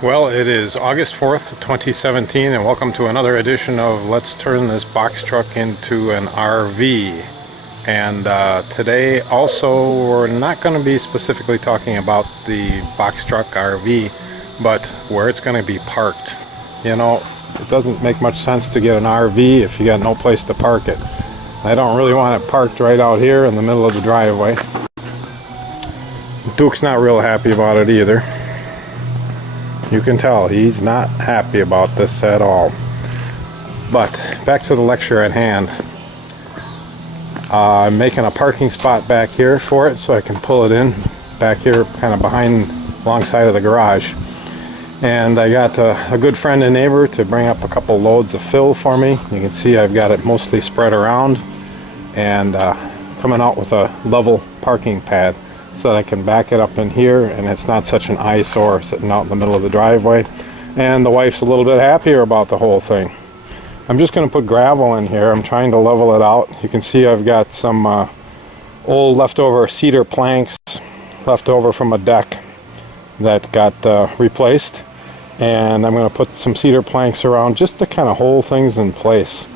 Well, it is August 4th, 2017, and welcome to another edition of Let's Turn This Box Truck into an RV. And today also we're not going to be specifically talking about the box truck RV, but where it's going to be parked. You know, it doesn't make much sense to get an RV if you got no place to park it. I don't really want it parked right out here in the middle of the driveway. Duke's not real happy about it either. You can tell he's not happy about this at all. But back to the lecture at hand. I'm making a parking spot back here for it so I can pull it in back here kind of behind alongside of the garage. And I got a good friend and neighbor to bring up a couple loads of fill for me. You can see I've got it mostly spread around and coming out with a level parking pad, so that I can back it up in here and it's not such an eyesore sitting out in the middle of the driveway. And the wife's a little bit happier about the whole thing. I'm just going to put gravel in here. I'm trying to level it out. You can see I've got some old leftover cedar planks left over from a deck that got replaced, and I'm going to put some cedar planks around just to kind of hold things in place.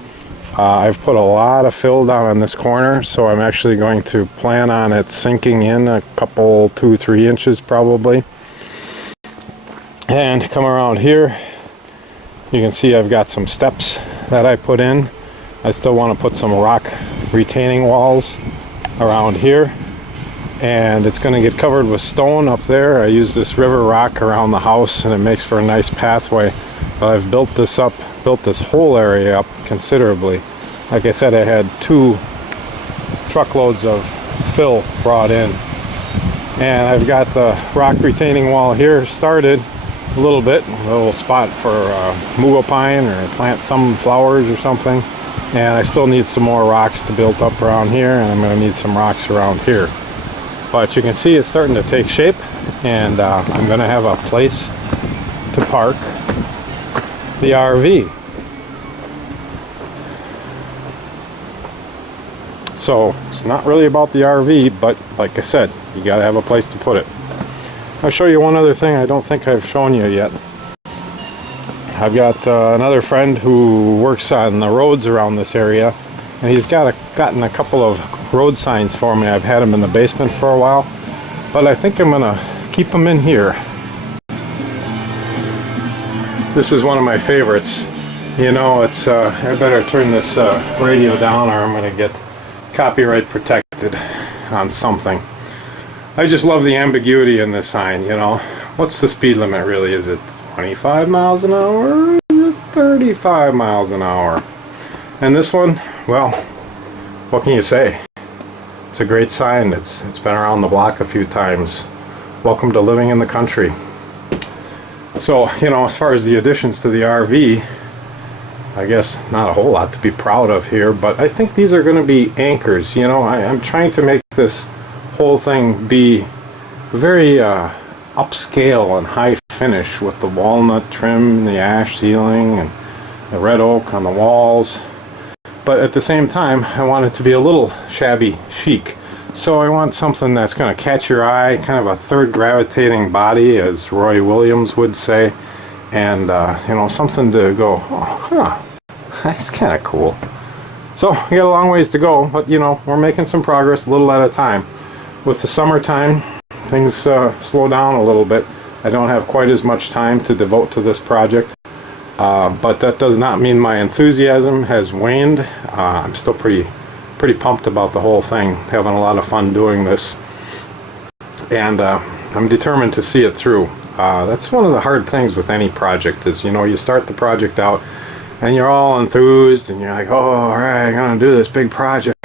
I've put a lot of fill down on this corner, so I'm actually going to plan on it sinking in a couple, 2-3 inches probably. And come around here, you can see I've got some steps that I put in. I still want to put some rock retaining walls around here, and it's going to get covered with stone up there. I use this river rock around the house and it makes for a nice pathway. But I've built this whole area up considerably. Like I said, I had 2 truckloads of fill brought in, and I've got the rock retaining wall here started a little bit, a little spot for mugo pine or plant some flowers or something. And I still need some more rocks to build up around here, and I'm going to need some rocks around here. But you can see it's starting to take shape, and I'm going to have a place to park the RV. So it's not really about the RV, but like I said, you got to have a place to put it. I'll show you one other thing I don't think I've shown you yet. I've got another friend who works on the roads around this area, and he's gotten a couple of road signs for me. I've had them in the basement for a while, but I think I'm gonna keep them in here. This is one of my favorites. You know, it's I better turn this radio down or I'm gonna get copyright protected on something. I just love the ambiguity in this sign. You know, what's the speed limit really? Is it 25 miles an hour or is it 35 miles an hour? And this one, well, what can you say? It's a great sign. It's been around the block a few times. Welcome to living in the country. So, you know, as far as the additions to the RV, I guess not a whole lot to be proud of here, but I think these are going to be anchors. You know, I'm trying to make this whole thing be very upscale and high finish with the walnut trim, the ash ceiling, and the red oak on the walls. But at the same time, I want it to be a little shabby chic. So I want something that's going to catch your eye, kind of a third gravitating body, as Roy Williams would say. And, you know, something to go, oh, huh, that's kind of cool. So we got a long ways to go, but, you know, we're making some progress a little at a time. With the summertime, things slow down a little bit. I don't have quite as much time to devote to this project. But that does not mean my enthusiasm has waned. I'm still pretty pumped about the whole thing, having a lot of fun doing this, and I'm determined to see it through. That's one of the hard things with any project is, you know, you start the project out and you're all enthused and you're like, oh, all right, I'm gonna do this big project,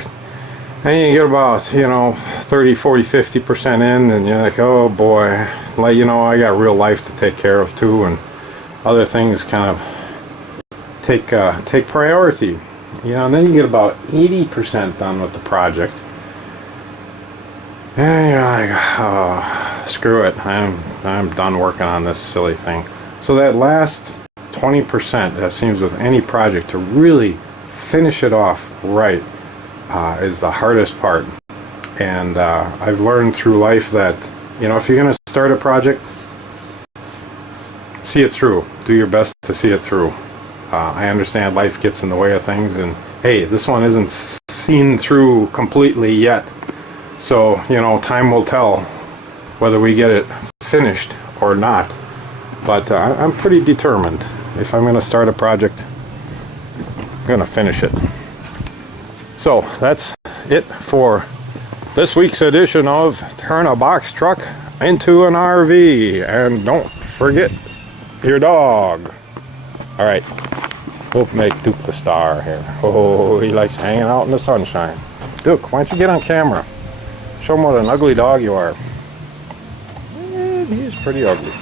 and you get about, you know, 30, 40, 50% in and you're like, oh boy, like, you know, I got real life to take care of too, and other things kind of take priority. You know, and then you get about 80% done with the project, and you're like, oh, screw it, I'm done working on this silly thing. So that last 20%, that seems with any project, to really finish it off right is the hardest part. And I've learned through life that, you know, if you're going to start a project, see it through. Do your best to see it through. I understand life gets in the way of things, and hey, this one isn't seen through completely yet. So, you know, time will tell whether we get it finished or not. But I'm pretty determined. If I'm going to start a project, I'm going to finish it. So, that's it for this week's edition of Turn a Box Truck into an RV. And don't forget your dog. Alright, we'll make Duke the star here. Oh, he likes hanging out in the sunshine. Duke, why don't you get on camera? Show him what an ugly dog you are. He's pretty ugly.